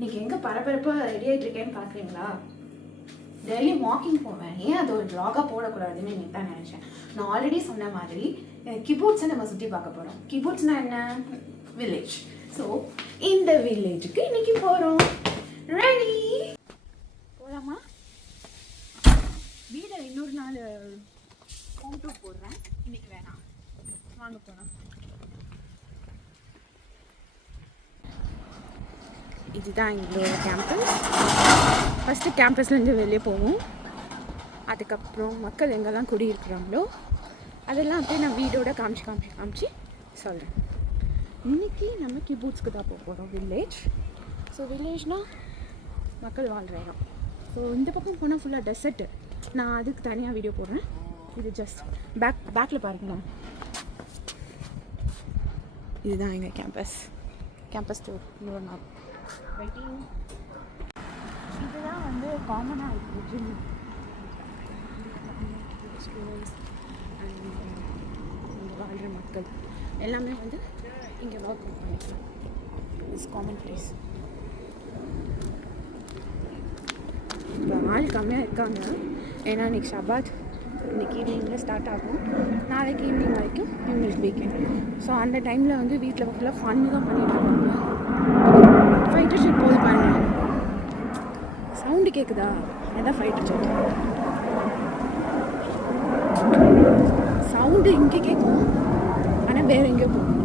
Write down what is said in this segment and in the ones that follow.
இன்னைக்கு எங்கே பரபரப்பாக ரெடி ஆகிட்டு இருக்கேன்னு பார்க்குறீங்களா? டெய்லி வாக்கிங் போவேன், ஏன் அது ஒரு வ்ளாகாக போடக்கூடாதுன்னு இன்னைக்கு தான் நினச்சேன். நான் ஆல்ரெடி சொன்ன மாதிரி கிபூட்ஸை நம்ம சுற்றி பார்க்க போகிறோம். கிபூட்ஸ்னா என்ன? வில்லேஜ். ஸோ இந்த வில்லேஜுக்கு இன்னைக்கு போகிறோம். ரெடி போகலாமா? வீடை இன்னொரு நாள் ஹோம் டூர் போடுறேன், இன்னைக்கு வேணாம். வாங்க போகலாம். இதுதான் எங்களோட கேம்பஸ். ஃபஸ்ட்டு கேம்பஸ்லேருந்து வெளியே போவோம், அதுக்கப்புறம் மக்கள் எங்கெல்லாம் குடியிருக்கிறாங்களோ அதெல்லாம் அப்படியே நான் வீடோட காமிச்சு சொல்கிறேன். இன்றைக்கி நம்ம கிபூட்ஸ்க்கு தான் போக போகிறோம், வில்லேஜ். ஸோ வில்லேஜ்னால் மக்கள் வாழ்கிற இடம். ஸோ இந்த பக்கம் போனால் ஃபுல்லாக டெசர்ட்டு. நான் அதுக்கு தனியாக வீடியோ போடுறேன். இது ஜஸ்ட் பேக்கில் பாருங்களேன். இதுதான் எங்கள் கேம்பஸ் டூர் இன்னொரு நாள். வெயிட்டிங். இதுதான் வந்து காமனாக இருக்குது ஜிம். ஸ்கூல்ஸ் அண்ட் இங்கே வாழ்கிற மக்கள் எல்லாமே வந்து இங்கே ஒர்க் அவுட் பண்ணிக்கலாம். It's common place. இப்போ ஆள் கம்மியாக இருக்காங்க, ஏன்னா இன்றைக்கி ஷபாத் இன்றைக்கி ஈவினிங்கில் ஸ்டார்ட் ஆகும். நாளைக்கு ஈவினிங் வரைக்கும் இவங்களுக்கு வீக்கெண்ட். ஸோ அந்த டைமில் வந்து வீட்டில் ஃபுல்லாக ஃபன்னு தான் பண்ணிட்டு இருக்காங்க. ஃபைட்டர் ஜெட் போது பாருங்க, சவுண்டு கேட்குதா? அதான் ஃபைட்டர் ஜெட் சவுண்டு இங்கே கேட்கும், ஆனால் வேறு எங்கேயோ போகும்.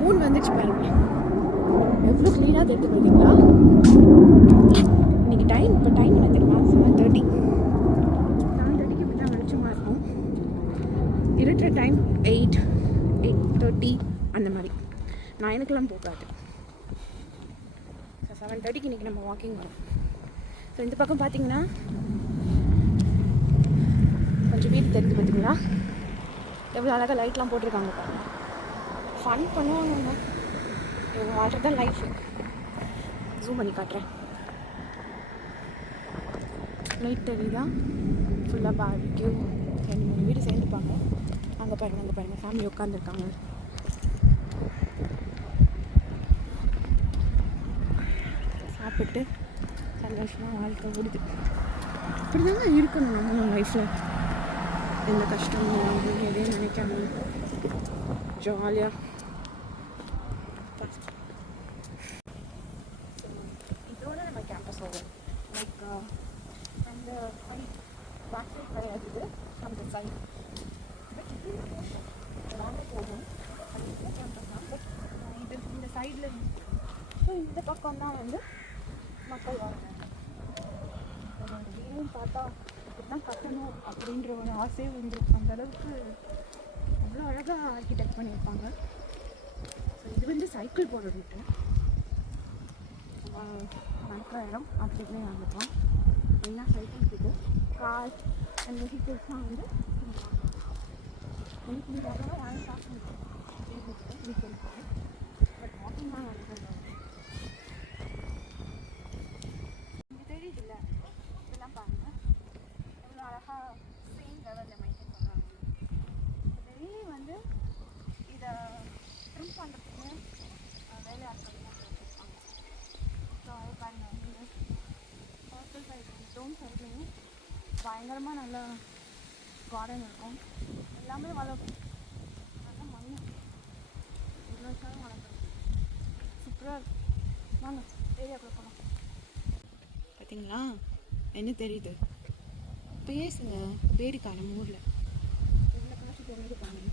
மூணு வந்துச்சு பாருங்க, எவ்வளோ க்ளீனாக தெரிஞ்சு பார்த்தீங்களா? இன்றைக்கி இப்போ டைம் என்ன தெரியுமா? 7:30 இப்படி தான் வெளிச்சமாக இருக்கும். இருக்கிற டைம் 8:30 அந்த மாதிரி. 9 போகாது. 7:30 இன்றைக்கி நம்ம வாக்கிங் வரோம். ஸோ இந்த பக்கம் பார்த்தீங்கன்னா கொஞ்சம் வீடு தெரிஞ்சு பார்த்தீங்களா? எவ்வளோ அழகாக லைட்லாம் போட்டிருக்காங்க பாருங்க. ஃபன் பண்ணுவாங்க. இவங்க வாழ்கிறது தான் லைஃப். ஜூம் பண்ணி காட்டுறேன். லைட் தெரியுதா? ஃபுல்லாக பார்பிக்யூ. 2-3 வீடு சேர்ந்துப்பாங்க. அங்கே பாருங்கள் ஃபேமிலி உட்காந்துருக்காங்க. சாப்பிட்டு சந்தோஷமாக வாழ்க்கை ஓடுது. இப்படி தாங்க இருக்கணும் நம்ம லைஃப்பில். எந்த கஷ்டமும் வந்து எதையும் நினைக்காம ஜாலியாக. இதோட நம்ம கேம்பஸ் ஓடும். லைக் அந்த சைட் பேக் சைட் கிடையாது, அந்த சைட் வாங்க போகும். அது கேம்பஸ் தான். பட் இது இந்த சைடில். ஸோ இந்த பக்கம் தான் வந்து மக்கள் வராங்க. வீடும் பார்த்தா இப்படி தான் கட்டணும் அப்படின்ற ஒரு ஆசையே வந்துடும். அந்தளவுக்கு அவ்வளோ அழகாக ஆர்கிடெக்ட் பண்ணியிருப்பாங்க. ஸோ இது வந்து சைக்கிள் போகிற ரூட்டு. நடக்கிற இடம் அப்படியே வாங்கிக்கலாம். எல்லாம் சைக்கிள் இருக்குது. கார் அண்ட் வெஹிக்கிள்ஸ்லாம் வந்து வாங்கி சாப்பிட்டு வீக்கெண்ட். பட் வாக்கிங் தான் நடக்கிறது. தெரியுதுல்ல, இதெல்லாம் பாருங்க எவ்வளோ அழகாக சேம் லெவலில் மெயின்டைன் பண்ணுறாங்க. டெய்லி வந்து இதை ட்ரிம் பண்ணுறதுக்கு வேலையாட்கள் வச்சுருப்பாங்க. ஸோ அதை பாருங்கள், வந்து ஹாஸ்டல் சைடு டோன் சைட்லேயும் பயங்கரமாக நல்ல கார்டன் இருக்கும். எல்லாமே வளர்க்கும். நல்லா மண் இவ்வளோ வருஷம் வளர்க்குறோம். சூப்பராக இருக்கும். வாங்க ஏரியாக்குள்ளே போகலாம். பார்த்தீங்களா என்ன தெரியுது? பேசுங்க, பேரிக்கா நம்ம ஊரில் இவ்வளோ காசு தெரியுது பாருங்க.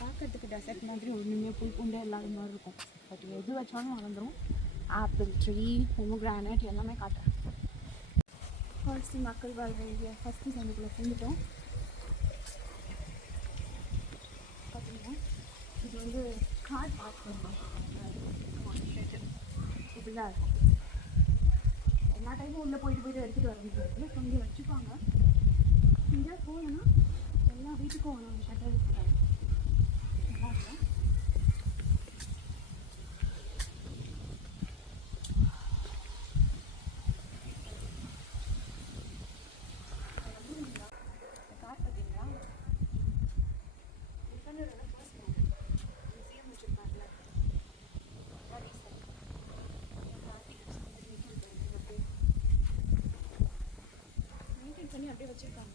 பார்க்கறதுக்கு டெசர்ட் மாதிரி ஒன்றுமே புல் பூண்டே இல்லாத மாதிரி இருக்கும். பட் எது வச்சாலும் வளர்ந்துடும். ஆப்பிள் ட்ரீ, பொமோகிரானேட் எல்லாமே காட்டுறேன். ஃபர்ஸ்ட்டு மக்கள் வாழ்கிற ஏரியா ஃபஸ்ட்டு சந்துக்குள்ளே சேர்ந்துட்டோம். பார்த்தீங்கன்னா இது வந்து கார் பார்க் பண்ணுவோம். இப்படிதான் இருக்கும். எல்லா டைமும் உள்ளே போயிட்டு எடுத்துகிட்டு வர முடியாது. கொஞ்சம் வச்சுப்பாங்க. இங்கே போகலன்னா எல்லா வீட்டுக்கும் ஒரு ஷட்டர் இருக்கிறாங்க. நல்லா இருக்கும். கார் பார்த்தீங்களா? மியூசியம் வச்சுருக்காங்கல்ல, வச்சுருக்காங்க.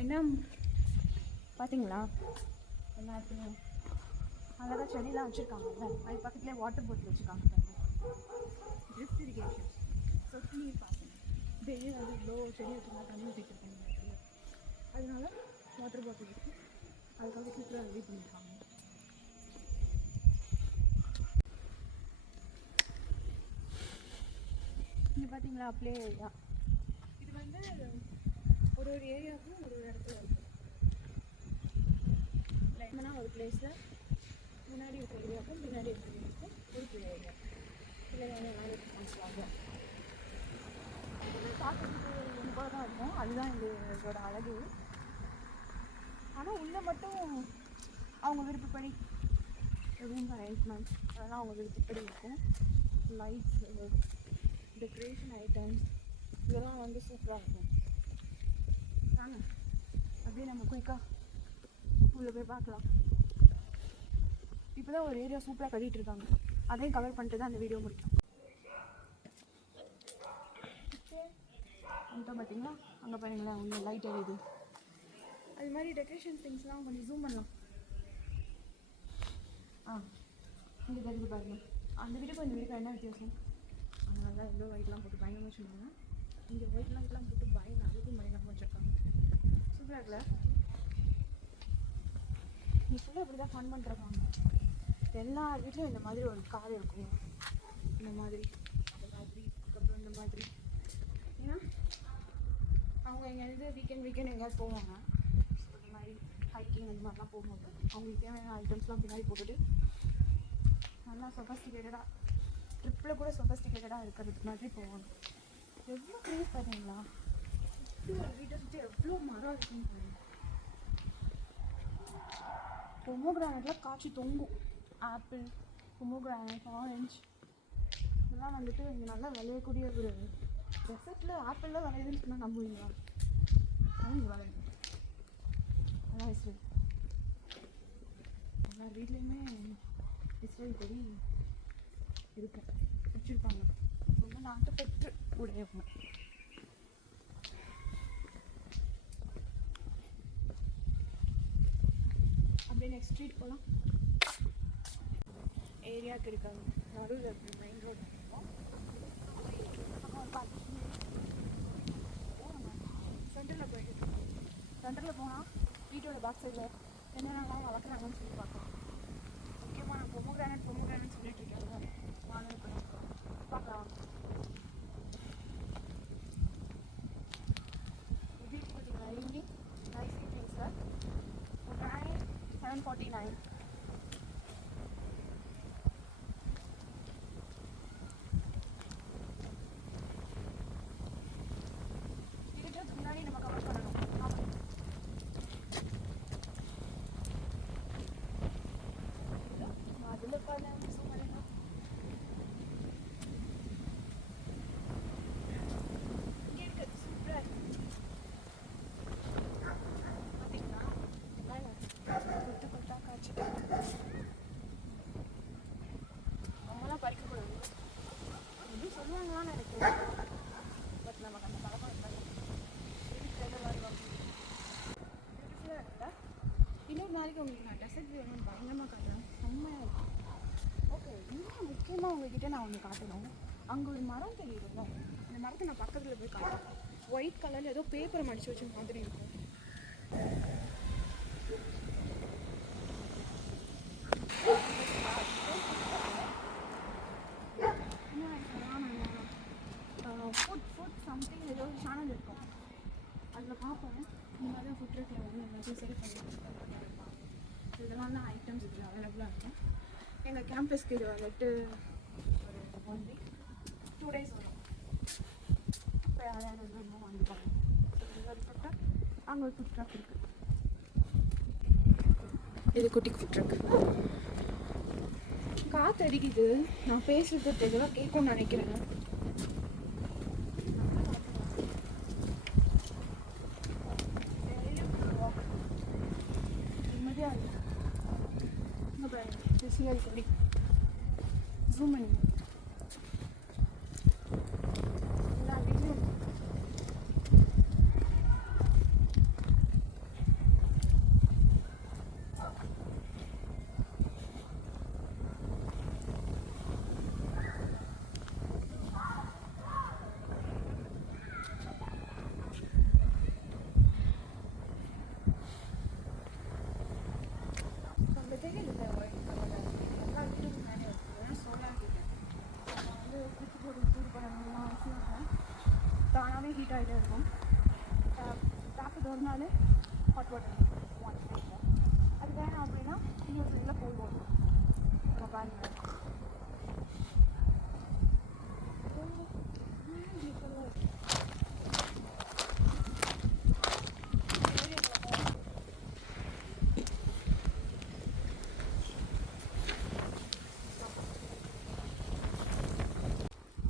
என்ன பார்த்தீங்களா எல்லாத்தையும் அழகாக செடியெலாம் வச்சுருக்காங்கல்ல, அது பக்கத்துலேயே வாட்டர் பாட்டில் வச்சுருக்காங்க. ட்ரிப் இரிகேஷன் சொட்டு நீர் பாசனம். டெய்லி வந்து இவ்வளோ செடி வச்சுருந்தா தண்ணி ஊற்றிட்டு இருக்காங்க. அதனால வாட்டர் பாட்டில் வச்சு அதுக்காக ஃபில்டரை ரெடி பண்ணியிருக்காங்க. இங்கே பார்த்தீங்களா ப்ளே ஏரியா. இது வந்து ஒரு ஏரியாவுக்கும் ஒரு இடத்துல இருக்குது. லைட்மனா ஒரு பிளேஸில் முன்னாடி இருக்கிற ஏரியாவுக்கும் பின்னாடி இருக்கிற ஏரியாவுக்கும் ஒரு ப்ளே ஏரியா. இல்லை வந்து எல்லாரும் காமிச்சுவாங்க. இது பார்க்கறதுக்கு ஒன்று போல தான் இருக்கும். அதுதான் இதோட அழகு. ஆனால் உள்ளே மட்டும் அவங்க விருப்பப்படி ரூம் அரேஞ்ச்மெண்ட்ஸ் அதெல்லாம் அவங்க விருப்பப்படி இருக்கும். லைட்ஸ், டெக்கரேஷன் ஐட்டம்ஸ் இதெல்லாம் வந்து சூப்பராக இருக்கும். வாங்க அப்படியே நம்ம குயிக்காக உள்ளே போய் பார்க்கலாம். இப்போ தான் ஒரு ஏரியா சூப்பராக கட்டிகிட்டு இருக்காங்க. அதையும் கவர் பண்ணிட்டு தான் அந்த வீடியோ முடிக்கும். அங்கே பார்த்தீங்களா, அங்கே பாருங்களேன் ஒன்று லைட் எரியுது. அது மாதிரி டெக்கரேஷன் திங்ஸ்லாம் கொஞ்சம் ஜூம் பண்ணலாம். இங்கே தெரிஞ்சு பாருங்கள். அந்த வீட்டுக்கும் இந்த வீட்டுக்கும் என்ன வித்தியாசம்? அதனால தான் எவ்வளோ ஒயிட்லாம் போட்டு பயங்கரமாக வச்சுருந்தாங்க. இங்கே ஒயிட் லைட்லாம் போட்டு அதுக்கும் பயங்கரமாக வச்சுருக்காங்க. சூப்பராக இருக்குல்ல? நீ ஃபுல்லாக இப்படி தான் ஃபன் பண்ணுறாங்க. எல்லா வீட்லையும் இந்த மாதிரி ஒரு கார் இருக்கும். இந்த மாதிரி அதுக்கப்புறம் இந்த மாதிரி. ஏன்னா அவங்க எங்கேயாவது வீக்கெண்ட் எங்கேயாவது போவாங்க. இந்த மாதிரி ஹைக்கிங் அந்த மாதிரிலாம் போகும்போது அவங்களுக்கு தேவையான ஐட்டம்ஸ்லாம் பின்னாடி போட்டுட்டு நல்லா சொஃபஸ்டிகேட்டடாக ட்ரிப்பில் கூட சொஃபஸ்டிகேட்டடாக இருக்கிறதுக்கு மாதிரி போவாங்க. எவ்வளோ ப்ளேஸ் பார்த்தீங்களா? சுற்றி ஒரு வீட்டை சுற்றி எவ்வளோ மரம் இருக்குன்னு சொல்லுங்க. பொமோகிரானட்லாம் காய்ச்சி தொங்கும். ஆப்பிள், பொமோகிரானட், ஆரஞ்சு இதெல்லாம் வந்துட்டு இங்கே நல்லா விளையக்கூடிய ஒரு டெசர்ட்டில் ஆப்பிள்லாம் விளையுதுன்னு சொன்னால் நம்புவீங்களா? ஆனால் இங்கே விளையுது. அதான் இஸ்ரேல். எல்லா வீட்லேயுமே இஸ்ரேல் கொடி இருக்கும், வச்சுருப்பாங்க. ரொம்ப நாட்டுப்பற்று உடையவங்க. அப்படியே நெக்ஸ்ட் ஸ்ட்ரீட் போகலாம். ஏரியாவுக்கு இருக்காங்க நடுவில் இருக்கிற மெயின் ரோடு இருக்கும். சென்டரில் போயிட்டு சென்டரில் போனால் வீட்டோட பேக் சைடில் என்னென்னலாம் வளர்க்குறாங்கன்னு சொல்லி பார்க்கலாம். முக்கியமாக நான் பொமோகிரானட் சொல்லிட்டு இருக்கேன். வாங்க பார்க்கலாம். எப்படி பார்த்தீங்களா? Evening nice evening sir. 7:49. இருக்கிறதுக்கு முன்னாடி நம்ம கவர் பண்ணணும். ஆமாம், அதில் பண்ண இங்கே இருக்குது. சூப்பராக இருக்குது. பார்த்தீங்களா? கொத்து கொத்தாக காய்ச்சி அவங்களாம் பறிக்கக்கூடாது எப்படி சொல்லுவாங்களான்னு நினைக்கிறேன். பட் நமக்கு அந்த பழக்கம் இருக்காது. பியூட்டிஃபுல்லாக இருக்குல்ல? இன்னொரு நாளைக்கு உங்களுக்கு நான் டெசர்ட் வேணும்னு பயங்கரமாக காட்டுறேன். செம்மையாக இருக்கும். ஓகே, இன்னும் முக்கியமாக உங்ககிட்ட நான் ஒன்று காட்டணும். அங்கே ஒரு மரம் தெரியுதுல்ல, அந்த மரத்தை நான் பக்கத்தில் போய் காட்டுறேன். ஒயிட் கலரில் ஏதோ பேப்பரை மடித்து வச்ச மாதிரி இருக்கும். ஃபுட் சம்திங் ஏதோ ஒரு சேனல் இருக்கும், அதில் பார்ப்போம். இந்த மாதிரி தான் ஃபுட் ட்ரக்கில் வந்து எல்லாத்தையும் சரி பண்ணி இதெல்லாம் தான் ஐட்டம்ஸ் இதில் அவைலபிளாக இருக்கும். எங்கள் கேம்பஸ்க்கு இது வந்துட்டு ஒரு 1 வீக் 2 days வரும். இப்போ யாராவது வேணுமோ வந்துப்பாங்க. அங்கே ஒரு ஃபுட் ட்ரக் இருக்குது. இது குட்டி ஃபுட் ட்ரக். காற்று அடிக்குது. நான் பேசுறது தெளிவாக கேட்கும்னு நினைக்கிறேன். நிம்மதியாக இருக்கு. இங்கே பாருங்க, சிசிஎல் கொடி ஜூம் பண்ணி ஹீட் ஆகிட்டே இருக்கும். டேப்பு திறந்தாலே ஹாட் வாட்டர் ஒன் சைடில். அது வேணும் அப்படின்னா இன்னொரு சைடில் கோல்ட் வாட்டர். நம்ம பாருங்கள்.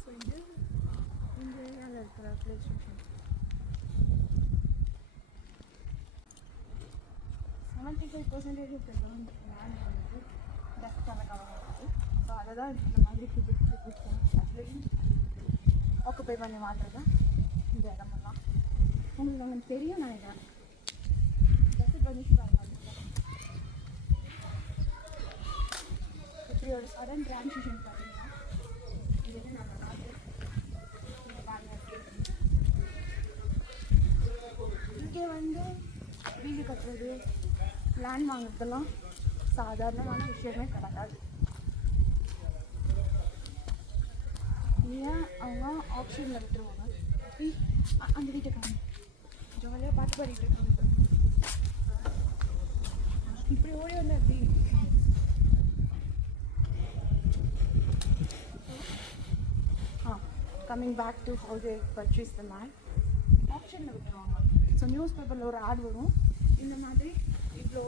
ஸோ இது இந்த ஏரியாவில் இருக்கிற பிளே ஸ்டேஷன் 75% இப்போ லேண்ட் வந்துட்டு டஸ்ட்டான கவர் இருக்குது. ஸோ அதை தான் இந்த மாதிரி புதுசு ஆக்குப்பை பண்ணி வாழ்றது இந்த இடமெல்லாம் உங்களுக்கு அங்கே தெரியும் நினைக்கிறேன். டெசர்ட் பண்ணி இப்படி ஒரு சடன் டிரான்சிஷன் பார்த்தீங்கன்னா இது நம்ம நாட்டு இங்கே வந்து வீடு கட்டுறது லேண்ட் வாங்குறதெல்லாம் சாதாரணமான விஷயமே கிடையாது. ஏன் அவங்க ஆப்ஷனில் விட்டுருவாங்க. அந்த வீட்டை காணும் ஜாலியாக பாட்டு பாடிட்டு இருக்காங்க. இப்படி ஓடி வந்து அப்படி coming back to how they purchase the land. ஆப்ஷனில் விட்டுருவாங்க. ஸோ நியூஸ் பேப்பரில் ஒரு ஆட் வரும், இந்த மாதிரி இவ்வளோ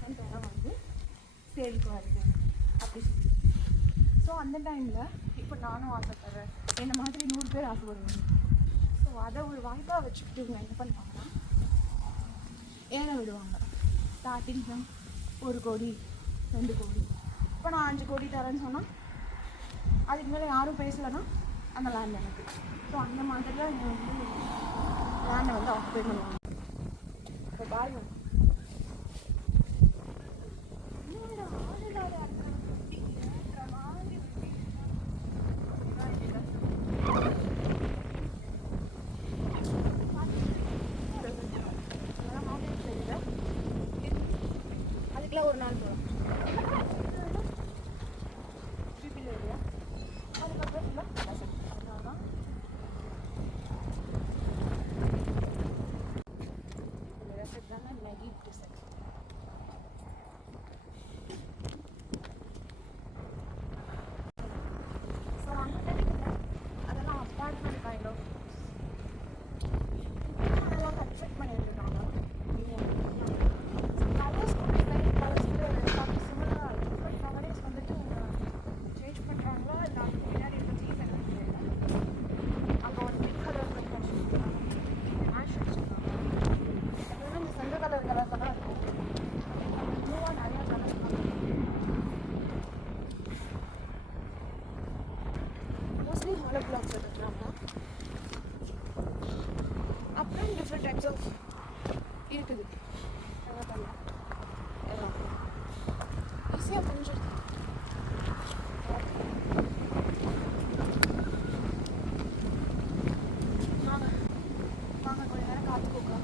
சென்டெல்லாம் வந்து சேலுக்கு வருது அப்படி சொல்லி. ஸோ அந்த டைமில் இப்போ நானும் ஆசைப்படுறேன், என்ன மாதிரி 100 பேர் ஆசைப்படுவாங்க. ஸோ அதை ஒரு வாய்ப்பாக வச்சுக்கிட்டு இவங்க என்ன பண்ணுவாங்கன்னா ஏற விடுவாங்க. ஸ்டார்டிங் 1 கோடி 2 கோடி. இப்போ நான் 5 கோடி தரேன்னு சொன்னால் அதுக்கு மேலே யாரும் பேசலைன்னா அந்த லேண்ட் எனக்கு. ஸோ அந்த மாதிரி தான் இங்கே வந்து லேண்டை வந்து ஆக்குபை பண்ணுவாங்க. இப்போ பாருங்கள் அதுக்கெல்லாம் ஒரு நாள் போகும். அப்புறம் டிஃப்ரெண்ட் டைப்ஸ் ஆஃப் இருக்குது. ஈஸியாக புரிஞ்சிருக்கு. வாங்க கொஞ்ச நேரம் காத்துக்கோங்க.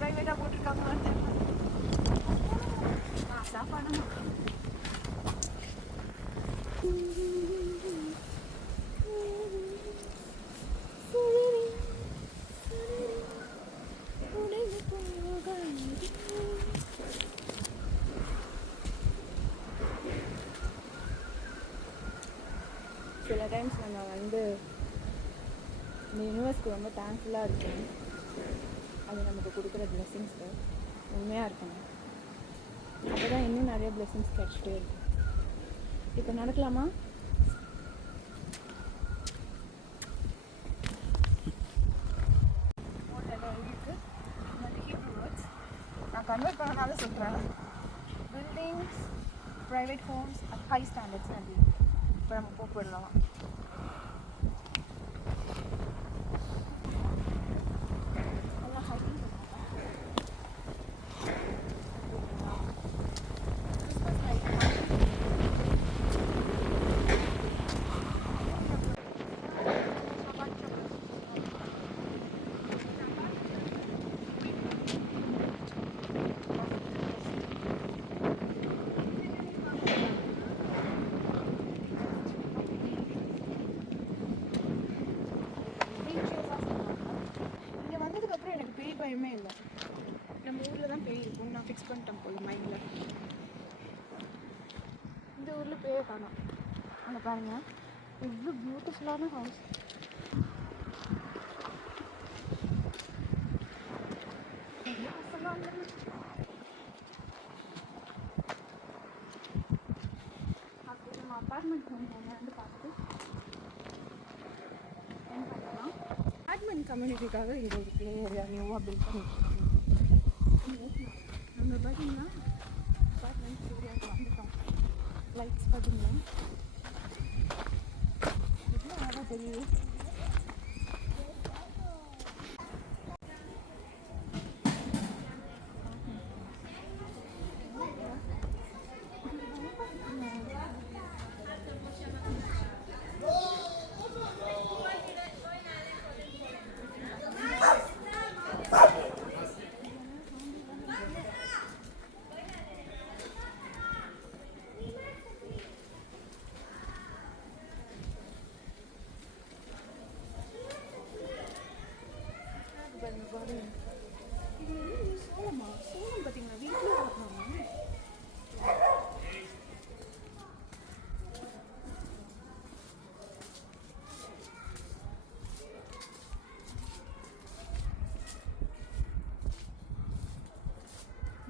ப்ரைவேட்டாக போட்டிருக்காங்கன்னு தெரியல. சாப்பாடு சில டைம்ஸ் நம்ம வந்து இந்த யூனிவர்ஸ்க்கு ரொம்ப தேங்க்ஃபுல்லாக இருக்கேன். அது நமக்கு கொடுக்குற பிளெஸிங்ஸு உண்மையாக இருக்கணும். அப்போ தான் இன்னும் நிறைய பிளெஸிங்ஸ் கிடச்சிட்டே இருக்கும். இப்போ நடக்கலாமா? நான் கன்வெர்ட் பண்ணனால சொல்கிறேன். Buildings, private homes, high standards அப்படி இப்போ நம்ம போய்விடலாம். ஆளே காணோம். அங்கே பாருங்கள் எவ்வளோ பியூட்டிஃபுல்லான ஹவுஸ். அப்படி நம்ம அப்பார்ட்மெண்ட் ஹோம் வந்து பார்த்துட்டு என்ன பண்ணலாம். அப்பார்ட்மெண்ட் கம்யூனிட்டிக்காக இது ஒரு ப்ளே ஏரியா நியூவாக பில்ட் பண்ணியிருக்காங்க. அங்கே பார்த்தீங்கன்னா அப்பார்ட்மெண்ட் ஏரியாவுக்கு வந்துட்டோம். லைட்ஸ் பார்த்தீங்கன்னா எவ்வளோ அழகாக தெரியுது. இது என்ன சோளமா? சோளம் பார்த்தீங்களா வீட்டில் வளர்க்கலாமா?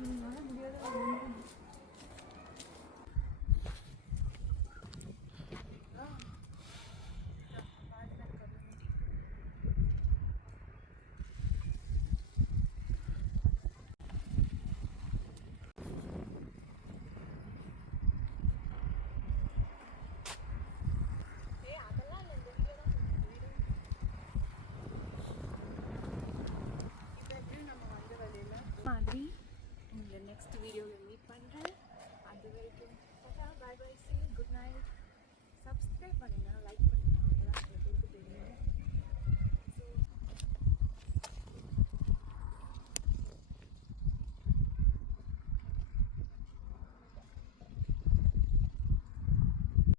என்னால் முடியாத மாதிரி உங்களை நெக்ஸ்ட் வீடியோவில் மீட் பண்ணுறேன். அது வரைக்கும் பாய் பாய், சி குட் நைட். சப்ஸ்கிரைப் பண்ணுங்கள், லைக் பண்ணுங்கள், அப்போ தான் சில பேருக்கு தெரியும்.